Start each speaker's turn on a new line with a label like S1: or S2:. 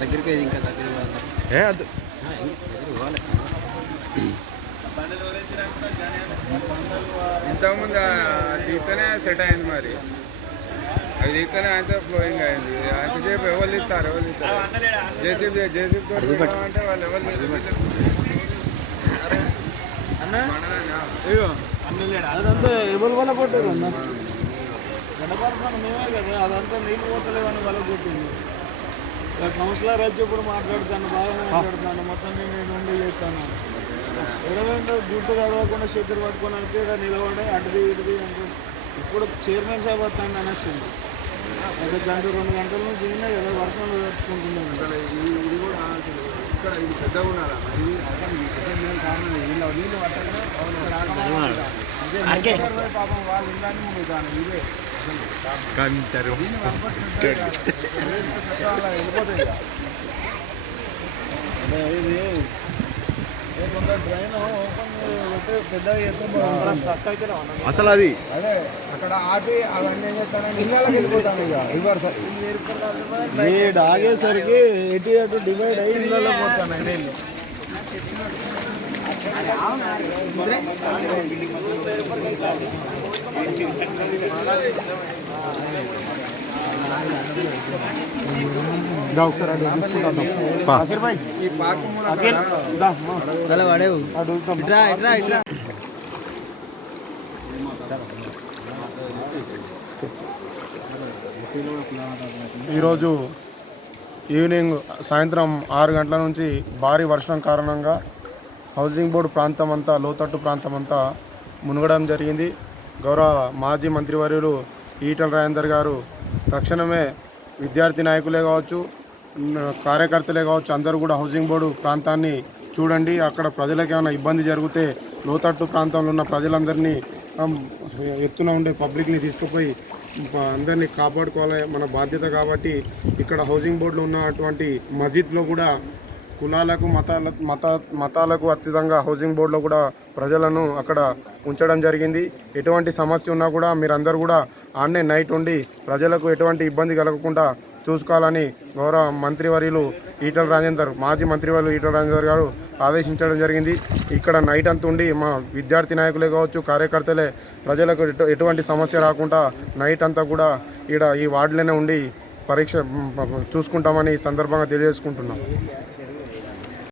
S1: దగ్గరికి ఇంకా దగ్గర
S2: ఏ
S1: ఇవ్వాలి
S3: ఇంతకుముందు అది తీస్తేనే సెట్ అయింది మరి. అది తీస్తేనే ఆయనతో ఫ్లోయింగ్ అయింది. అంతసేపు ఎవరు తీస్తారు ఎవరు తీస్తారు? జేసీబీ జేసీబీ అంటే వాళ్ళు ఎవరు
S4: అదంతా ఎవరి వల్ల కొట్టారు అన్న? గణపరమైన మేమే కదా అదంతా నీళ్ళు పోతలేవని వల్ల కొట్టింది. కౌన్సిలర్ వచ్చి ఇప్పుడు మాట్లాడుతాను బాగా మాట్లాడుతాను మొత్తం నేను నేను ఉండి చేస్తాను. ఇరవై జుట్టు కడవకుండా చేతులు పట్టుకొని వచ్చి ఇక్కడ నిలబడి అటుది ఇటుది అంటే ఇప్పుడు చైర్మన్ సాబ్ వస్తాను అని వచ్చింది. ఒక గంట రెండు గంటల నుంచి ఈయనే కదా వర్షంలో తెచ్చుకుంటున్నాను
S3: ఇది కూడా ఇక్కడ ఇది పెద్దగా ఉండాలి? ఇది అసలు ఈ పెద్ద మేలు కారణం వీళ్ళ నీళ్ళు పాపం వాళ్ళు మునుగుతాను ఇదే.
S2: కంటారు అసలు అది
S3: అక్కడ ఆపి అవన్నీ ఇళ్ళకి వెళ్ళిపోతాను ఇక రివర్స్
S4: ఆగేసరికి ఎటు అటు డివైడ్ అయ్యి ఇళ్ళలో పోతాను
S2: పా.
S1: ఇట్రా ఇట్రా ఇట్రా
S5: ఈరోజు ఈవినింగ్ సాయంత్రం ఆరు గంటల నుంచి భారీ వర్షం కారణంగా హౌసింగ్ బోర్డు ప్రాంతం అంతా లోతట్టు ప్రాంతం అంతా మునగడం జరిగింది. గౌరవ మాజీ మంత్రివర్యులు ఈటల రాజేందర్ గారు తక్షణమే విద్యార్థి నాయకులే కావచ్చు కార్యకర్తలే కావచ్చు అందరూ కూడా హౌసింగ్ బోర్డు ప్రాంతాన్ని చూడండి. అక్కడ ప్రజలకు ఏమైనా ఇబ్బంది జరిగితే లోతట్టు ప్రాంతంలో ఉన్న ప్రజలందరినీ ఎత్తున ఉండే పబ్లిక్ని తీసుకుపోయి అందరినీ కాపాడుకోవాలి మన బాధ్యత కాబట్టి ఇక్కడ హౌసింగ్ బోర్డులో ఉన్నటువంటి మస్జిద్లో కూడా కులాలకు మతాల మత మతాలకు అతీతంగా హౌసింగ్ బోర్డులో కూడా ప్రజలను అక్కడ ఉంచడం జరిగింది. ఎటువంటి సమస్య ఉన్నా కూడా మీరందరూ కూడా ఆన్నే నైట్ ఉండి ప్రజలకు ఎటువంటి ఇబ్బంది కలగకుండా చూసుకోవాలని గౌరవ మంత్రివర్యులు ఈటల రాజేందర్ మాజీ మంత్రివర్యులు ఈటల రాజేందర్ గారు ఆదేశించడం జరిగింది. ఇక్కడ నైట్ అంతా ఉండి మా విద్యార్థి నాయకులే కావచ్చు కార్యకర్తలే ప్రజలకు ఎటు- ఎటువంటి సమస్య రాకుండా నైట్ అంతా కూడా ఈడ ఈ వార్డులోనే ఉండి పరీక్ష చూసుకుంటామని ఈ సందర్భంగా తెలియజేసుకుంటున్నాం.